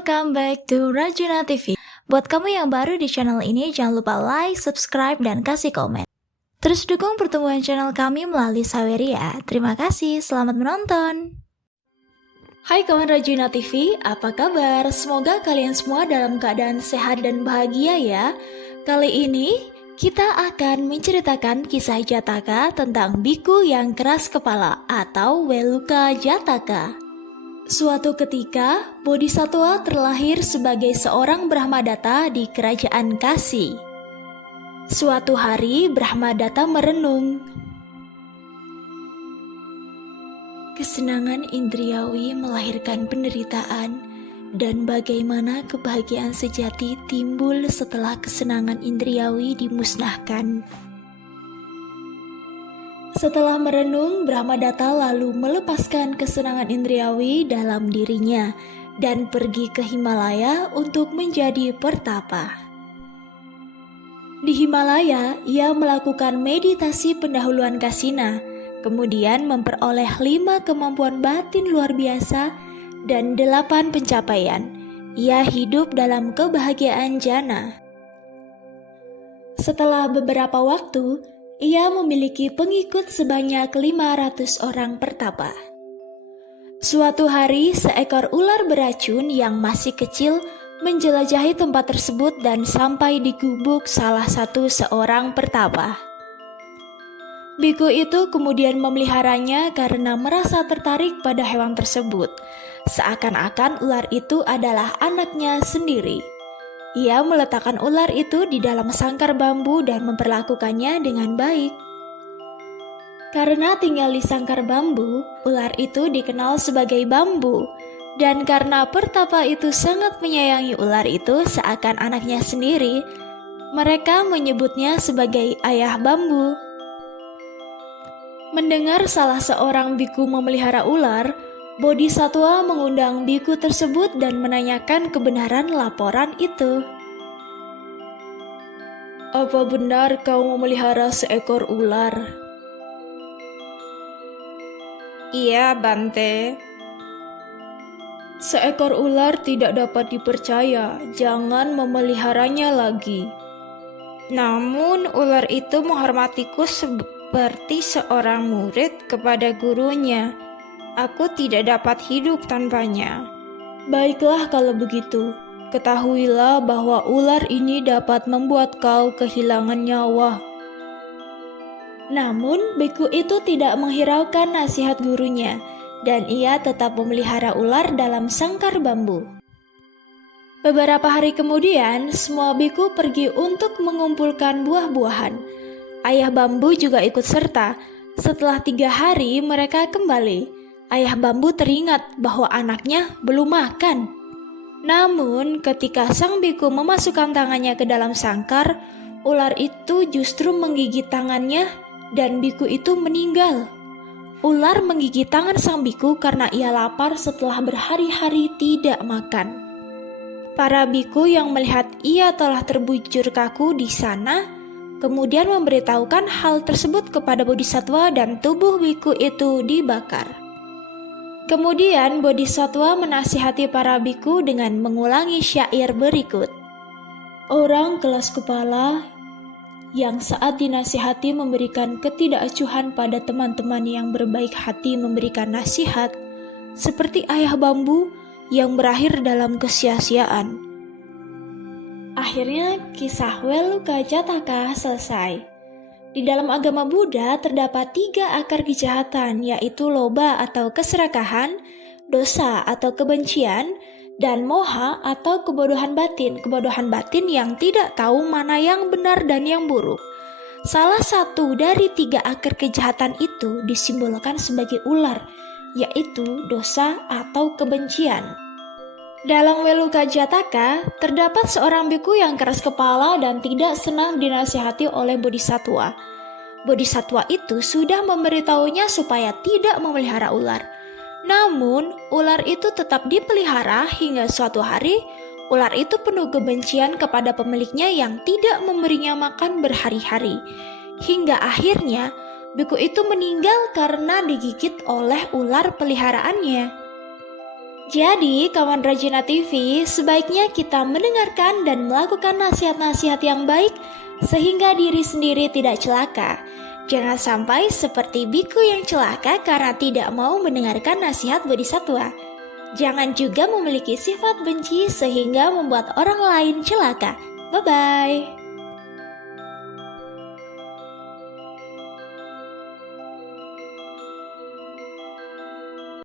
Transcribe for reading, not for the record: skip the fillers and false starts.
welcome back to Rajuna TV. Buat kamu yang baru di channel ini, jangan lupa like, subscribe, dan kasih komen. Terus dukung pertumbuhan channel kami melalui Saweria. Terima kasih, selamat menonton. Hai kawan Rajuna TV, apa kabar? Semoga kalian semua dalam keadaan sehat dan bahagia ya. Kali ini kita akan menceritakan kisah Jataka tentang biku yang keras kepala atau Weluka Jataka. Suatu ketika, Bodhisattva terlahir sebagai seorang Brahmadatta di kerajaan Kasi. Suatu hari, Brahmadatta merenung. Kesenangan indriawi melahirkan penderitaan, dan bagaimana kebahagiaan sejati timbul setelah kesenangan indriawi dimusnahkan. Setelah merenung, Brahmadatta lalu melepaskan kesenangan indriawi dalam dirinya dan pergi ke Himalaya untuk menjadi pertapa. Di Himalaya, ia melakukan meditasi pendahuluan kasina, kemudian memperoleh 5 kemampuan batin luar biasa dan 8 pencapaian. Ia hidup dalam kebahagiaan jana. Setelah beberapa waktu, ia memiliki pengikut sebanyak 500 orang pertapa. Suatu hari, seekor ular beracun yang masih kecil menjelajahi tempat tersebut dan sampai di gubuk salah satu seorang pertapa. Biku itu kemudian memeliharanya karena merasa tertarik pada hewan tersebut, seakan-akan ular itu adalah anaknya sendiri. Ia meletakkan ular itu di dalam sangkar bambu dan memperlakukannya dengan baik. Karena tinggal di sangkar bambu, ular itu dikenal sebagai Bambu. Dan karena pertapa itu sangat menyayangi ular itu seakan anaknya sendiri, mereka menyebutnya sebagai Ayah Bambu. Mendengar salah seorang biku memelihara ular, Bodhisattva mengundang biku tersebut dan menanyakan kebenaran laporan itu. Apa benar kau memelihara seekor ular? Iya, Bante. Seekor ular tidak dapat dipercaya, jangan memeliharanya lagi. Namun ular itu menghormatiku seperti seorang murid kepada gurunya. Aku tidak dapat hidup tanpanya. Baiklah kalau begitu. Ketahuilah bahwa ular ini dapat membuat kau kehilangan nyawa. Namun, biku itu tidak menghiraukan nasihat gurunya, dan ia tetap memelihara ular dalam sangkar bambu. Beberapa hari kemudian, semua biku pergi untuk mengumpulkan buah-buahan. Ayah Bambu juga ikut serta. Setelah 3 hari, mereka kembali. Ayah Bambu teringat bahwa anaknya belum makan. Namun, ketika sang biku memasukkan tangannya ke dalam sangkar, ular itu justru menggigit tangannya dan biku itu meninggal. Ular menggigit tangan sang biku karena ia lapar setelah berhari-hari tidak makan. Para biku yang melihat ia telah terbujur kaku di sana, kemudian memberitahukan hal tersebut kepada Bodhisattva dan tubuh biku itu dibakar. Kemudian Bodhisattva menasihati para biku dengan mengulangi syair berikut. Orang kelas kepala yang saat dinasihati memberikan ketidakacuhan pada teman-teman yang berbaik hati memberikan nasihat, seperti ayah bambu yang berakhir dalam kesia-siaan. Akhirnya kisah Weluka Jataka selesai. Di dalam agama Buddha terdapat 3 akar kejahatan, yaitu loba atau keserakahan, dosa atau kebencian, dan moha atau kebodohan batin. Kebodohan batin yang tidak tahu mana yang benar dan yang buruk. Salah satu dari 3 akar kejahatan itu disimbolkan sebagai ular, yaitu dosa atau kebencian. Dalam Weluka Jataka, terdapat seorang biku yang keras kepala dan tidak senang dinasihati oleh Bodhisattva. Bodhisattva itu sudah memberitahunya supaya tidak memelihara ular. Namun, ular itu tetap dipelihara hingga suatu hari, ular itu penuh kebencian kepada pemiliknya yang tidak memberinya makan berhari-hari. Hingga akhirnya, biku itu meninggal karena digigit oleh ular peliharaannya. Jadi, kawan Rajina TV, sebaiknya kita mendengarkan dan melakukan nasihat-nasihat yang baik sehingga diri sendiri tidak celaka. Jangan sampai seperti biku yang celaka karena tidak mau mendengarkan nasihat bodhisatwa. Jangan juga memiliki sifat benci sehingga membuat orang lain celaka. Bye-bye.